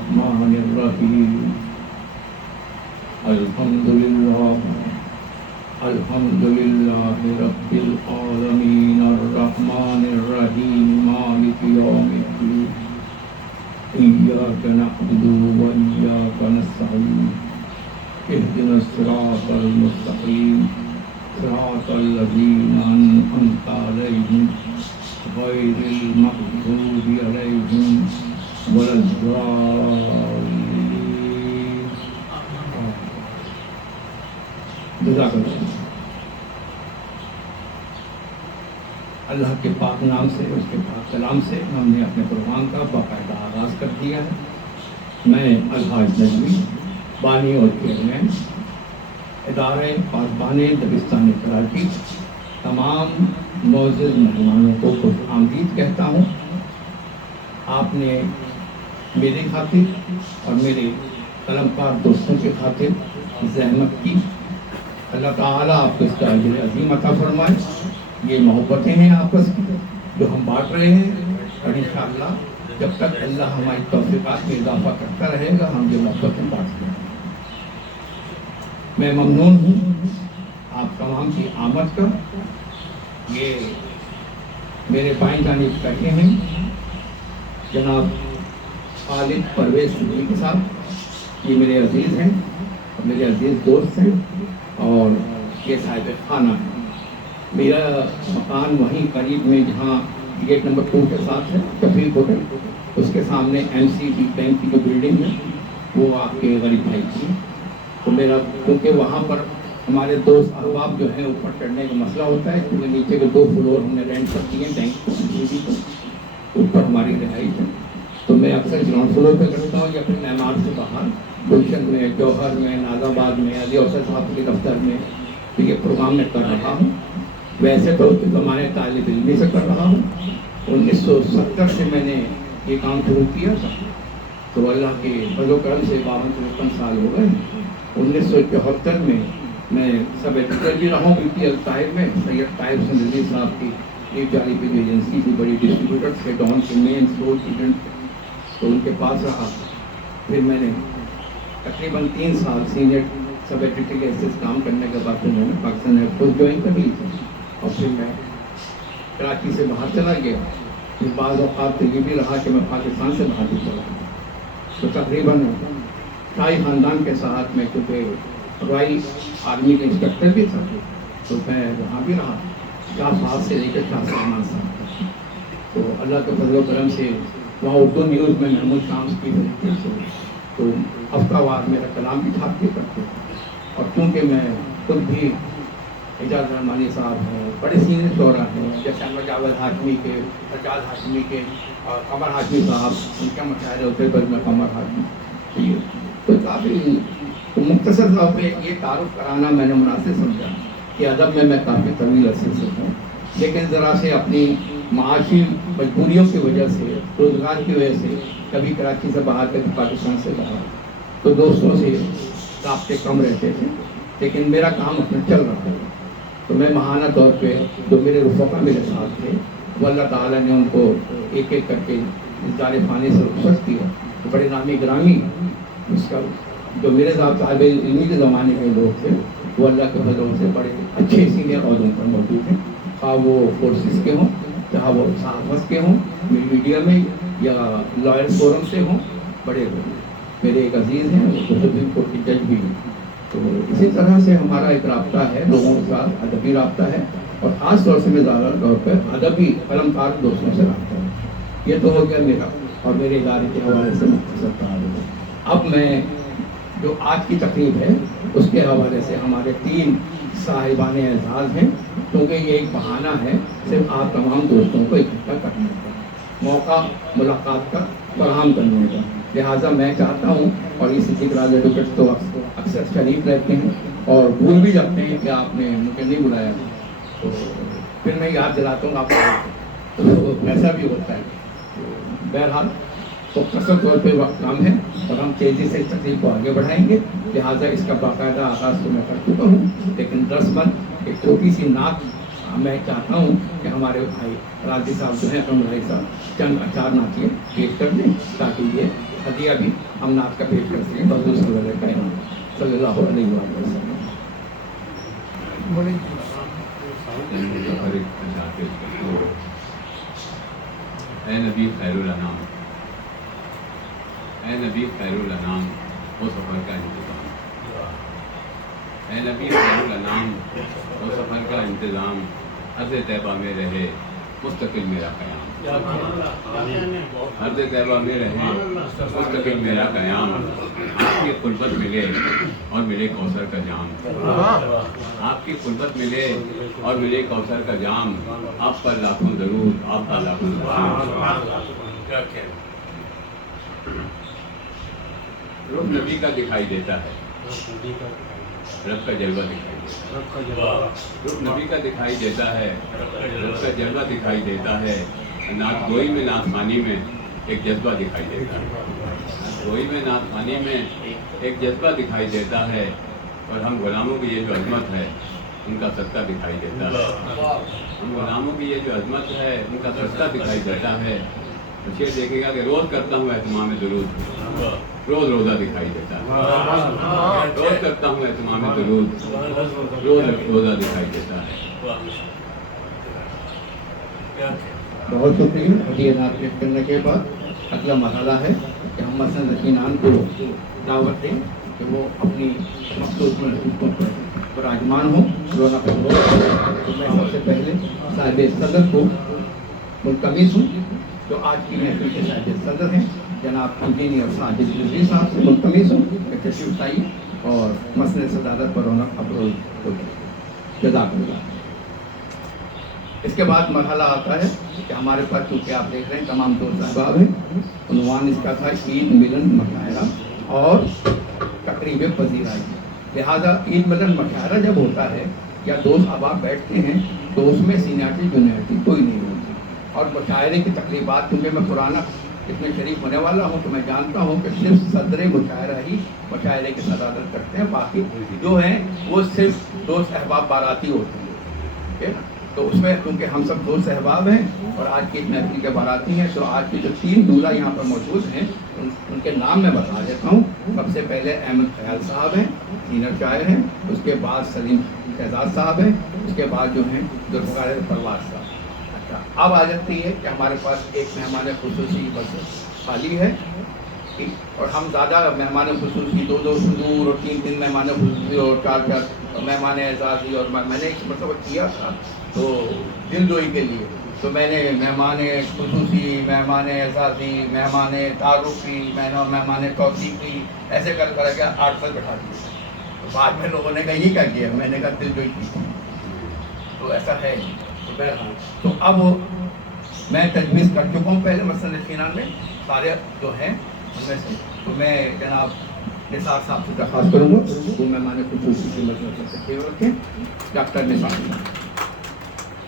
الرحمن الرحیم الحمد للہ رب العالمین الرحمن الرحیم مالک یوم الدین ایاک نعبد و ایاک نستعین اهدنا الصراط المستقیم صراط الذین انعمت علیہم غیر المغضوب علیہم ولا الضالین. جزاک اللہ. اللہ کے پاک نام سے، اس کے پاک کلام سے ہم نے اپنے پروگرام کا باقاعدہ آغاز کر دیا ہے. میں الحاج نجمی بانی اور چیئرمین ادارہ پاسبان دبستان کراچی تمام معزز مہمانوں کو خوش آمدید کہتا ہوں. آپ نے میری خاطر اور میرے قلمکار دوستوں کی خاطر زحمت کی. اللہ تعالیٰ آپ کو اس کا اجر عظیم عطا فرمائے. یہ محبتیں ہیں آپس کی جو ہم بانٹ رہے ہیں، اور انشاءاللہ جب تک اللہ ہماری توفیقات میں اضافہ کرتا رہے گا ہم یہ محبتیں بانٹتے ہیں. میں ممنون ہوں آپ تمام کی آمد کا. یہ میرے بائیں جانب بیٹھے ہیں جناب خالد پرویز صدیقی صاحب. یہ میرے عزیز ہیں اور میرے عزیز دوست ہیں اور یہ صاحب خانہ ہیں. میرا مکان وہیں قریب میں جہاں گیٹ نمبر 2 کے ساتھ ہے شفیق ہوٹل، اس کے سامنے MCB بینک کی جو بلڈنگ ہے وہ آپ کے غریب بھائی کی. تو میرا کیونکہ وہاں پر ہمارے دوست احباب جو ہیں اوپر چڑھنے کا مسئلہ ہوتا ہے کیونکہ نیچے کے 2 فلور ہم نے رینٹ کر دیے بینک کو، اوپر ہماری رہائش ہے. تو میں اکثر گراؤنڈ فلور پہ کرتا ہوں یا پھر معمار سے باہر گلشن میں، جوہر میں، ناز آباد میں، علی اوسط صاحب کے دفتر میں. تو یہ پروگرام میں کر رہا ہوں. ویسے تو زمانے طالب علمی سے کر رہا ہوں. 1970 سے میں نے یہ کام شروع کیا تھا تو اللہ کے فضل و کرم سے 52-53 سال ہو گئے. 1974 میں سب ایڈیٹر بھی رہا ہوں BPL طاہر میں. سید طاہر حسین رضوی صاحب کی ایک جعلی پہ جو ایجنسی تھی بڑی ڈسٹریبیوٹر تھے ڈان کے مین اسٹور ایجنٹ، تو ان کے پاس رہا. پھر میں نے تقریباً 3 سال سینئر سب ایڈیٹر کے حیثیت سے کام کرنے کے بعد پھر میں نے پاکستان ایئر فورس جوائن کر لی تھی اور پھر میں کراچی سے باہر چلا گیا. پھر بعض اوقات تو یہ بھی رہا کہ میں پاکستان سے باہر بھی چلا گیا. تو تقریباً شاہی خاندان کے ساتھ میں کیونکہ رائل آرمی کے انسپکٹر بھی تھا تو میں وہاں بھی رہا 4 سال سے لے کر 4 سال تک. تو اللہ کے فضل و کرم سے وہاں اردو نیوز میں محمود شامس کی طریقے سے تو ہفتہ وار میرا کلام بھی چھاپتے کرتے. اور کیونکہ میں خود بھی اعجاز رحمانی صاحب ہیں، بڑے سینئر شعراء ہیں جیسے احمد جاوید ہاشمی کے، سجاد ہاشمی کے اور قمر ہاشمی صاحب، ان کے مشاعرے ہوتے پر میں قمر ہاشمی. تو کافی مختصر طور پہ یہ تعارف کرانا میں نے مناسب سمجھا کہ ادب میں کافی طویل عرصے سے ہوں، لیکن ذرا سے اپنی معاشی مجبوریوں کی وجہ سے، روزگار کی وجہ سے کبھی کراچی سے باہر کبھی پاکستان سے باہر، تو دوستوں سے رابطے کم رہتے تھے لیکن میرا کام اپنا چل رہا ہے. تو میں ماہانہ طور پہ جو میرے رفقا میرے ساتھ تھے وہ اللہ تعالیٰ نے ان کو ایک ایک کر کے اس دار فانی سے رخصت کیا. تو بڑے نامی گرامی اس کا جو میرے ساتھ طالب علمی کے زمانے کے لوگ تھے وہ اللہ کے فضل سے بڑے اچھے سینئر عہدوں پر موجود ہیں، خواہ وہ فورسز کے ہوں، چاہے وہ صحافت کے ہوں، میڈیا میں یا لائر فورم سے ہوں. بڑے میرے ایک عزیز ہیں وہ سپریم کورٹ کے جج بھی ہیں. تو اسی طرح سے ہمارا ایک رابطہ ہے لوگوں کے ساتھ، ادبی رابطہ ہے اور خاص طور سے میں زیادہ طور پر ادبی قلمکار دوستوں سے رابطہ ہے. یہ تو ہو گیا میرا اور میرے ادارے کے حوالے سے مختصر تعارف. اب میں جو آج کی تقریب ہے اس کے حوالے سے ہمارے 3 صاحبان اعزاز ہیں کیونکہ یہ ایک بہانہ ہے صرف آپ تمام دوستوں کو اکٹھا کرنے کا، موقع ملاقات کا فراہم کرنے کا. لہٰذا میں چاہتا ہوں اور یہ صدیق راز ایڈوکیٹ تو اکثر شریف رہتے ہیں اور بھول بھی جاتے ہیں کہ آپ نے مجھے نہیں بلایا، تو پھر میں یاد دلاتا ہوں آپ کو، تو ایسا بھی ہوتا ہے. بہرحال تو مختصر طور پہ وقت کم ہے اور ہم تیزی سے اس تقریب کو آگے بڑھائیں گے. لہٰذا اس کا باقاعدہ آغاز تو میں کر چکا ہوں لیکن رسماً ایک چھوٹی سی نعت میں چاہتا ہوں کہ ہمارے بھائی راضی صاحب جو ہیں اکرم راضی صاحب چند 4 نعتیں پیش کر دیں تاکہ یہ ہدیہ بھی ہم نعت کا پیش کرتے ہیں حضور صلی اللہ علیہ وسلم. اے نبی خیر الانام، اے نبی خیر الانام، وہ سفر کا انتظام. اے نبی خیر الانام، وہ سفر کا انتظام، عرض طیبہ میں رہے مستقل میرا قیام. عرض طیبہ میں رہے مستقل میرا قیام. آپ کی قربت ملے اور ملے کوثر کا جام. آپ کی قربت ملے اور ملے کوثر کا جام. آپ پر لاکھوں درود، آپ کا لاکھوں سلام. رخ نبی کا دکھائی دیتا ہے، رب کا جلوہ دکھائی دیتا ہے. رخ نبی کا دکھائی دیتا ہے، رب کا جلوہ دکھائی دیتا ہے. نعت گوئی میں نعت خوانی میں ایک جذبہ دکھائی دیتا ہے. نعت گوئی میں نعت خوانی میں ایک جذبہ دکھائی دیتا ہے. اور ہم غلاموں کی یہ جو عظمت ہے ان کا صدقہ دکھائی دیتا ہے. ہم غلاموں کی یہ جو عظمت ہے ان کا صدقہ دکھائی دیتا ہے. تو شعر دیکھے گا کہ روز کرتا ہوں اہتمام درود، روز روزہ دکھائی دیتا ہے. روز کرتا ہوں اہتمام درود، روز روزہ دکھائی دیتا ہے. بہت شکریہ. ہدیہ نعت پیش کرنے کے بعد اگلا مرحلہ ہے کہ ہم مثلاً یقیناً کو دعوت دیں کہ وہ اپنی مخصوص منصوبوں پر براجمان ہوں. رونا تو میں سب سے پہلے صاحب صدر کو ملتمس ہوں جو آج کی محفل کے صاحب صدر ہیں جناب انجینئر ساجد رضوی صاحب سے ملتمس ہوں کہ تشریف لائیے اور مسئلے صدارت پر رونق افروز ہو جائے. جزاک اللہ. اس کے بعد مرحلہ آتا ہے کہ ہمارے پاس چونکہ آپ دیکھ رہے ہیں تمام دوست احباب ہیں. عنوان اس کا تھا عید ملن مشاعرہ اور تقریب پذیرائی. لہٰذا عید ملن مشاعرہ جب ہوتا ہے یا دوست احباب بیٹھتے ہیں تو اس میں سینئرٹی جونیئرٹی کوئی نہیں ہوتی. اور مشاعرے کی تقریبات کیونکہ میں پرانا اس میں شریف ہونے والا ہوں تو میں جانتا ہوں کہ صرف صدر مشاعرہ ہی مشاعرے کی صدارت کرتے ہیں. باقی جو ہیں وہ صرف دوست احباب باراتی ہوتے ہیں. ٹھیک ہے نا. تو اس میں کیونکہ ہم سب دوست احباب ہیں اور آج کی ایک محفل کے باراتی ہیں تو آج کے جو 3 دولہا یہاں پر موجود ہیں ان کے نام میں بتا دیتا ہوں. سب سے پہلے احمد خیال صاحب ہیں، سینئر شاعر ہیں. اس کے بعد سلیم شہزاد صاحب ہیں. اس کے بعد جو ہیں ذوالفقار پرواز صاحب. اچھا اب آ جاتی ہے کہ ہمارے پاس ایک مہمان خصوصی بس خالی ہے اور ہم زیادہ مہمان خصوصی 2 حضور اور 3 مہمان خصوصی اور 4 مہمان اعزازی اور میں نے ایک مرتبہ کیا تھا تو دل جوئی کے لیے تو میں نے مہمان خصوصی، مہمان اعزازی، مہمان تعارفی، مہمان توثیقی ایسے کر کے 8 پر بٹھا دیا. تو بعد میں لوگوں نے کہا یہ کیا کیا؟ میں نے کہا دل جوئی کی. تو ایسا ہے. تو اب میں تجویز کر چکا ہوں پہلے مثلاً یقیناً میں سارے جو ہیں ان میں سے. تو میں جناب نثار صاحب سے درخواست کروں گا وہ مہمان خصوصی کی مدد سے رکھیں. ڈاکٹر نثار صاحب.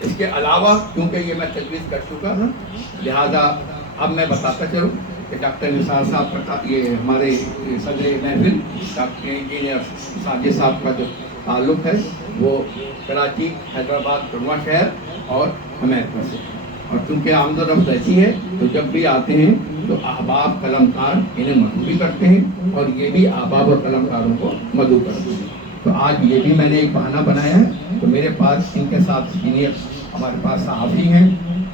اس کے علاوہ کیونکہ یہ میں تجویز کر چکا ہوں لہٰذا اب میں بتاتا چلوں کہ ڈاکٹر نثار صاحب کا یہ ہمارے صدر محفل ڈاکٹر انجینئر ساجد صاحب کا جو تعلق ہے وہ کراچی، حیدرآباد، گڑوا شہر اور امریکہ سے. اور چونکہ آمد و رفت رہتی ہے تو جب بھی آتے ہیں تو احباب قلمکار انہیں مدعو بھی کرتے ہیں اور یہ بھی احباب اور قلمکاروں کو مدعو کرتے ہیں. تو آج یہ بھی میں نے ایک بہانہ بنایا ہے. تو میرے پاس ان کے ساتھ سینئر ہمارے پاس صحافی ہیں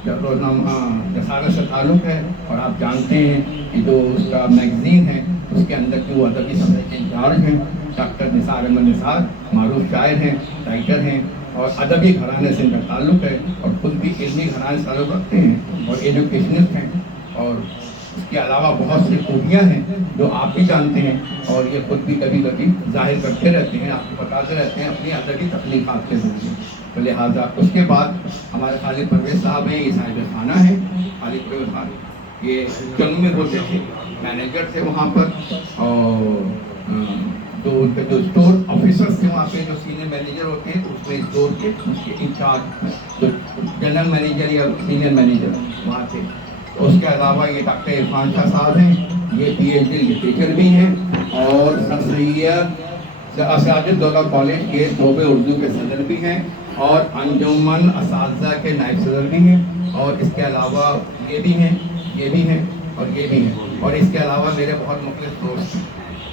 روزنامہ رسالہ سے تعلق ہے اور آپ جانتے ہیں کہ جو اس کا میگزین ہے اس کے اندر کی وہ ادبی صفحے کے انچارج ہیں ڈاکٹر نثار احمد نثار. معروف شاعر ہیں، رائٹر ہیں اور ادبی گھرانے سے ان کا تعلق ہے اور خود بھی علمی گھرانے سے تعلق رکھتے ہیں اور ایجوکیشنسٹ ہیں. اور اس کے علاوہ بہت سی خوبیاں ہیں جو آپ بھی جانتے ہیں اور یہ خود بھی کبھی کبھی ظاہر کرتے رہتے ہیں، آپ کو بتاتے رہتے ہیں اپنی ادبی تخلیقات کے ذریعے. تو لہٰذا اس کے بعد ہمارے خالد پرویز صاحب ہیں. یہ صاحب خانہ ہیں خالد پرویز صاحب. یہ جنگل میں ہوتے تھے، مینیجر تھے وہاں پر اور تو ان کے جو اسٹور آفیسرس تھے وہاں پہ جو سینئر مینیجر ہوتے ہیں تو اس میں اسٹور کے اس کے انچارج جو جنرل مینیجر یا سینئر مینیجر وہاں تھے. اس کے علاوہ یہ ڈاکٹر عرفان شاہ صاحب ہیں. یہ PhD لٹریچر بھی ہیں اور سر سید اساتذہ دولہ کالج کے شعبہ اردو کے صدر بھی ہیں اور انجمن اساتذہ کے نائب صدر بھی ہیں. اور اس کے علاوہ یہ بھی ہیں، یہ بھی ہیں اور یہ بھی ہیں. اور اس کے علاوہ میرے بہت مختلف دوست ہیں،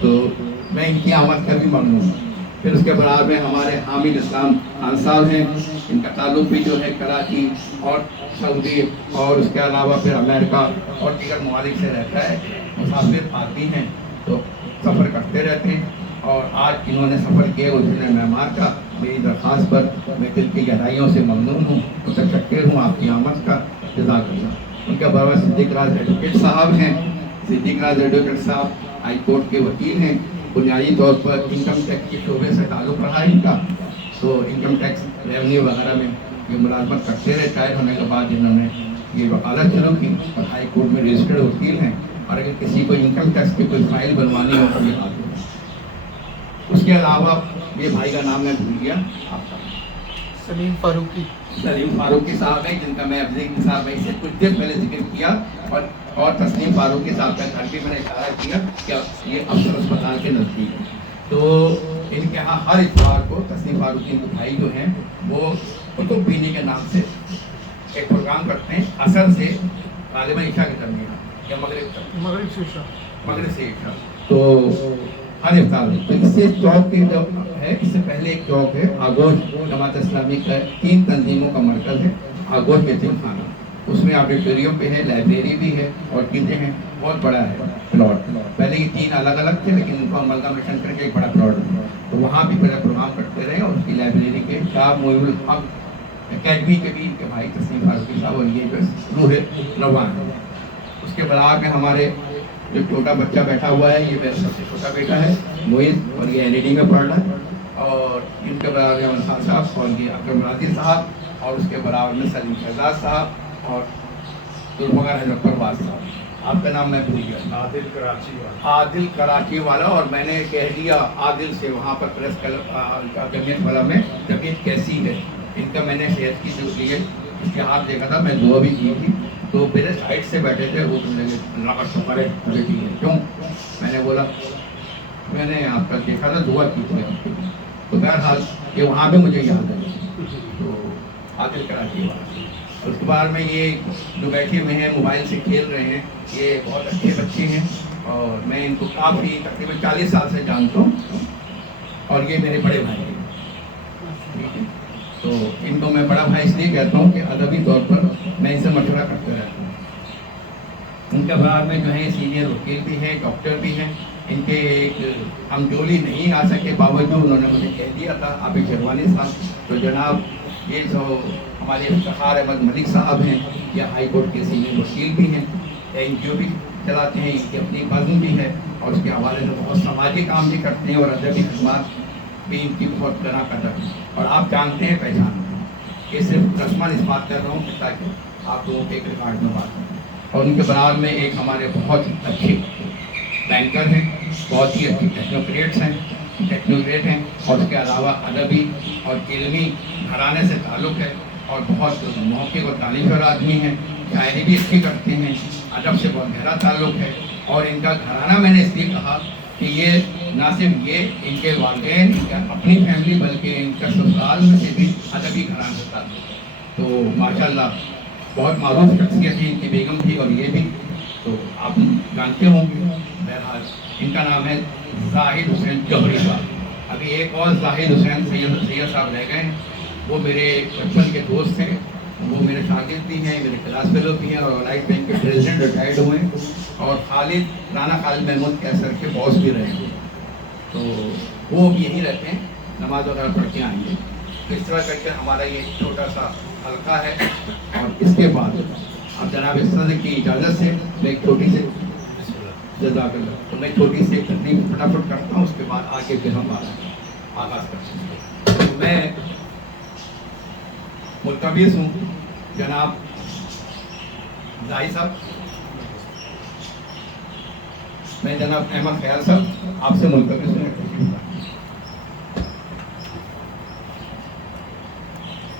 تو میں ان کی آمد کا بھی ممنون ہوں۔ پھر اس کے بعد میں ہمارے حامد اسلام خان صاحب ہیں، ان کا تعلق بھی جو ہے کراچی اور سعودی اور اس کے علاوہ پھر امریکہ اور دیگر ممالک سے رہتا ہے، مسافر آتی ہیں تو سفر کرتے رہتے ہیں، اور آج انہوں نے سفر کیا حسن معمار کا، میری درخواست پر میں دل کی گہرائیوں سے ممنون ہوں، متشکر ہوں آپ کی آمد کا، جزاک اللہ۔ ان کے بعد صدیق راز ایڈوکیٹ صاحب ہیں، صدیق راز ایڈوکیٹ صاحب ہائی کورٹ کے وکیل ہیں، بنیادی طور پر انکم ٹیکس کے شعبے سے تعلق رہا ہے ان کا، تو انکم ٹیکس ریونیو وغیرہ میں یہ ملازمت کرتے رہے، ریٹائر ہونے کے بعد انہوں نے یہ وکالت شروع کی اور ہائی کورٹ میں رجسٹرڈ وکیل ہیں، اور اگر کسی کو انکم ٹیکس کی کوئی فائل بنوانی ہو تو یہ حاضر ہے۔ اس کے علاوہ یہ بھائی کا نام میں بھول گیا، آپ کا سلیم فاروقی صاحب ہیں، جن کا میں افضل صاحب بھائی سے کچھ دیر پہلے ذکر کیا، اور تسلیم فاروقی صاحب کا گھر بھی میں نے اشارہ کیا کہ یہ افسر اسپتال کے نزدیک ہے، تو ان کے ہاں ہر اتوار کو تسلیم فاروقی کے بھائی جو ہیں وہ کتب بینی کے نام سے ایک پروگرام کرتے ہیں، اثر سے غالباً عشاء کے درمیان یا مغرب سے عشاء، تو ہر افطار میں، تو اس سے چوک کے جو ہے، اس سے پہلے ایک چوک ہے آگوش، جماعت اسلامی کا 3 تنظیموں کا مرکز ہے آگوش یتیم خانہ، اس میں آڈیٹوریم بھی ہے، لائبریری بھی ہے اور چیزیں ہیں، بہت بڑا ہے پلاٹ، پہلے یہ 3 الگ الگ تھے لیکن ان کو امالگمیشن کر کے ایک بڑا پلاٹ ہے، تو وہاں بھی پہلے پروگرام کرتے رہے، اور اس کی لائبریری کے شاہ معین الحق اکیڈمی کے بھی ان کے بھائی تسلیم فاروقی صاحب اور یہ جو روح روان ہے۔ اس کے بعد میں ہمارے جو چھوٹا بچہ بیٹھا ہوا ہے، یہ میرا سب سے چھوٹا بیٹا ہے معین، اور یہ LED میں پڑھ رہا ہے، اور ان کے برابر میں امن خان صاحب اور یہ اکرم راضی صاحب، اور اس کے برابر میں سلیم شہزاد صاحب اور ذوالفقار حضرت پرواز صاحب۔ آپ کا نام میں بھول گیا، عادل کراچی والا، اور میں نے کہہ دیا عادل سے وہاں پر پریس جمعیت والا میں طبیعت کیسی ہے، ان کا میں نے صحت کی جو لیے اس کے ہاتھ دیکھا تھا، میں دعا بھی کی تھی، تو میرے سائڈ سے بیٹھے تھے، وہ کہنے لگے اللہ کا شکر ہے مجھے ٹھیک ہے، کیوں؟ میں نے بولا میں نے آپ کا دیکھا تھا، دعا کی تھی آپ کی، تو بہرحال یہ وہاں پہ مجھے یاد ہے، تو عادل کراچی والا۔ اور اس کے بعد میں یہ جو بیٹھے ہوئے ہیں موبائل سے کھیل رہے ہیں، یہ بہت اچھے بچے ہیں، اور میں ان کو کافی تقریباً 40 سال سے جانتا ہوں، اور یہ میرے بڑے بھائی ہیں، ٹھیک ہے، تو ان کو میں بڑا بھائی اس لیے کہتا ہوں کہ ادبی طور پر میں ان سے مشورہ کرتے رہتا ہوں۔ ان کے بعد میں جو ہے سینئر وکیل بھی ہیں، ڈاکٹر بھی ہیں، ان کے ایک ہم جولی نہیں آ سکے باوجود انہوں نے مجھے کہہ دیا تھا عابد شیروانی صاحب، تو جناب یہ جو ہمارے افتخار احمد ملک صاحب ہیں، یہ ہائی کورٹ کے سینئر وکیل بھی ہیں، NGO بھی چلاتے ہیں، ان کی اپنی بزم بھی ہے، اور اس کے حوالے سے بہت سماجی کام بھی کرتے ہیں، اور ادبی خدمات بھی ان کی بہت گنا قدر ہے، اور آپ جانتے ہیں پہچانتے ہیں، یہ صرف رسماً اس بات کر رہا ہوں کہ تاکہ آپ لوگوں کے ایک ریکارڈ میں بات کریں۔ اور ان کے برابر میں ایک ہمارے بہت اچھے بینکر ہیں، بہت ہی اچھی ٹیکنوکریٹ ہیں، اور اس کے علاوہ ادبی اور علمی گھرانے سے تعلق ہے، اور بہت موقع و دانشور آدمی ہیں، شاعری بھی اچھی کرتے ہیں، ادب سے بہت گہرا تعلق ہے، اور ان کا گھرانہ میں نے اس لیے کہا کہ یہ نہ صرف یہ ان کے والدین، ان کا اپنی فیملی، بلکہ ان کا سسرال میں سے بھی ادبی گھرانہ سے تعلق ہے، تو ماشاءاللہ بہت معروف شخصیت تھی ان کی بیگم تھی، اور یہ بھی تو آپ جانتے ہوں گے۔ بہرحال ان کا نام ہے زاہد حسین جوہری صاحب۔ ابھی ایک اور زاہد حسین سید صاحب رہ گئے ہیں، وہ میرے بچپن کے دوست ہیں، وہ میرے شاگرد بھی ہیں، میرے کلاس فیلو بھی ہیں، اور لائٹ بینک کے پریزیڈنٹ ریٹائرڈ ہوئے ہیں، اور رانا خالد محمود کیسر کے باس بھی رہے ہیں، تو وہ بھی یہیں رہتے ہیں، نماز وغیرہ پڑھ کے آئیں گے۔ اس طرح کر کے ہمارا یہ چھوٹا سا حلقہ ہے، اور اس کے بعد اب جناب صدر کی اجازت سے میں ایک چھوٹی سی جزاک اللہ، تو میں چھوٹی سی تقریب فٹافٹ کرتا ہوں، اس کے بعد آگے پھر ہم آغاز کرتے ہیں۔ تو میں ملتمس ہوں جناب زاہد صاحب، میں جناب احمد خیال صاحب آپ سے ملتمس ہوں